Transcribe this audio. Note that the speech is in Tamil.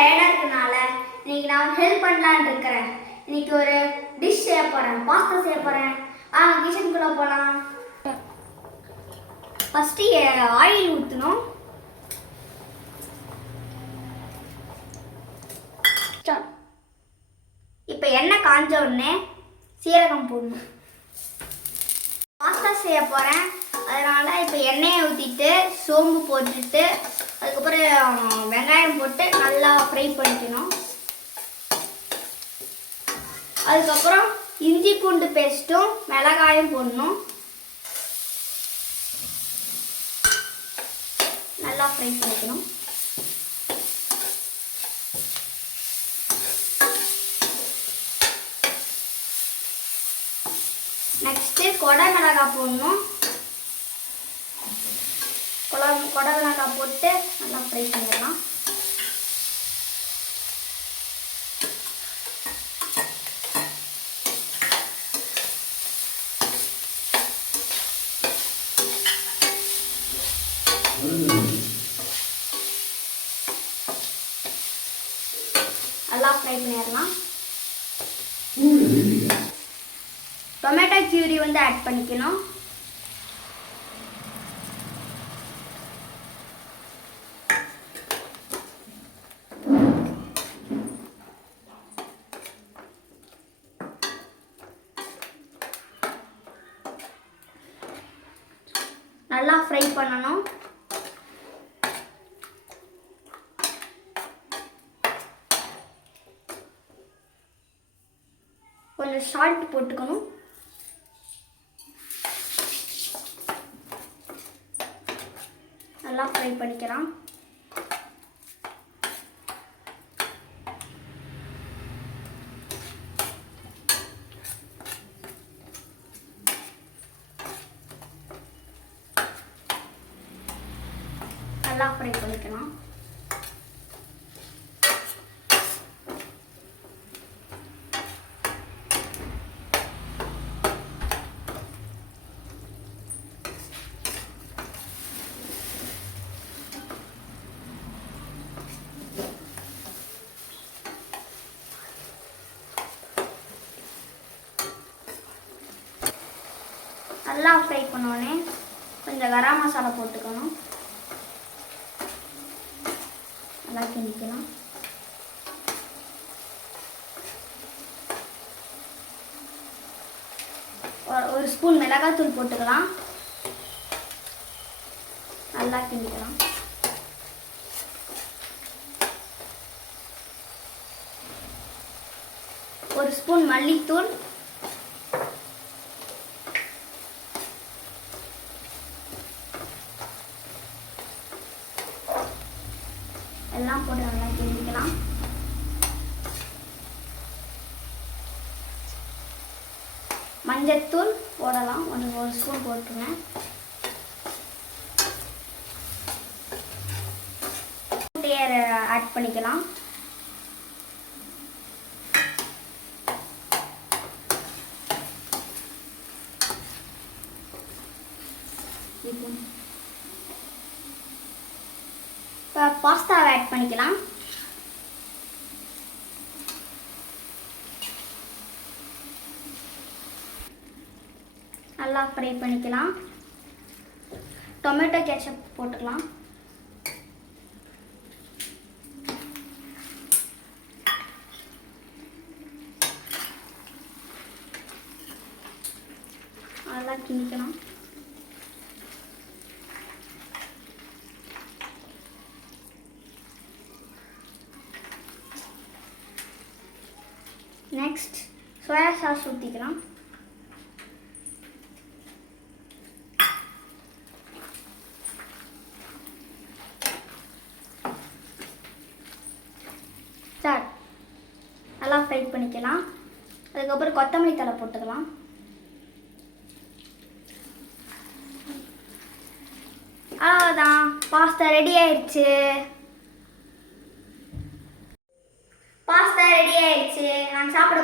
டயர்டாக இருக்கனால இன்னைக்கு நான் ஹெல்ப் பண்ணலான்னு இருக்கிறேன். இன்னைக்கு ஒரு டிஷ் செய்ய போகிறேன், பாஸ்தா செய்ய போகிறேன். கிச்சனுக்குள்ளே போகலாம். ஃபஸ்ட்டு ஆயில் ஊற்றணும். இப்போ எண்ணெய் காஞ்ச உடனே சீரகம் போடணும். பாஸ்தா செய்ய போகிறேன், அதனால் இப்போ எண்ணெயை ஊற்றிட்டு சோம்பு போட்டுட்டு அதுக்கப்புறம் வெங்காயம் போட்டு நல்லா ஃப்ரை பண்ணிக்கணும். அதுக்கப்புறம் இஞ்சி பூண்டு பேஸ்ட்டும் மிளகாயும் போடணும். நல்லா ஃப்ரை பண்ணிக்கணும். நெக்ஸ்ட்டு கொடை மிளகாய் போடணும். கொடை மிளகாய் போட்டு நல்லா ஃப்ரை பண்ணிடலாம். நல்லா ஃப்ரை பண்ணிடலாம். டொமேட்டோ கியூரி ஆட் பண்ணிக்கணும். நல்லா ஃப்ரை பண்ணணும். கொஞ்சம் சால்ட் போட்டுக்கணும். நல்லா ஃப்ரை பண்ணிக்கலாம். நல்லா ஃப்ரை பண்ணிக்கலாம். நல்லா ஃப்ரை பண்ணோடனே கொஞ்சம் கரம் மசாலா போட்டுக்கணும். நல்லா கிண்டிக்கலாம். ஒரு ஸ்பூன் மிளகாய்த்தூள் போட்டுக்கலாம். நல்லா கிண்டிக்கலாம். ஒரு ஸ்பூன் மல்லித்தூள், எல்லாம் போட்டு நல்லா கிண்டிக்கலாம். மஞ்சத்தூள் போடலாம். ஒரு ஸ்பூன் போட்டுருங்க. ஆட் பண்ணிக்கலாம். இப்போ பாஸ்தாவை ஆட் பண்ணிக்கலாம். நல்லா ஃப்ரை பண்ணிக்கலாம். டொமேட்டோ கெச்சப் போட்டுக்கலாம். நல்லா கிண்டிக்கலாம். நெக்ஸ்ட் சோயா சாஸ் ஊற்றிக்கலாம். நல்லா ஃப்ரை பண்ணிக்கலாம். அதுக்கப்புறம் கொத்தமல்லி தழை போட்டுக்கலாம். அவ்வளோதான், பாஸ்தா ரெடி ஆயிடுச்சு. பாஸ்தா ரெடி ஆயிடுச்சு. நாங்கள் சாப்பிட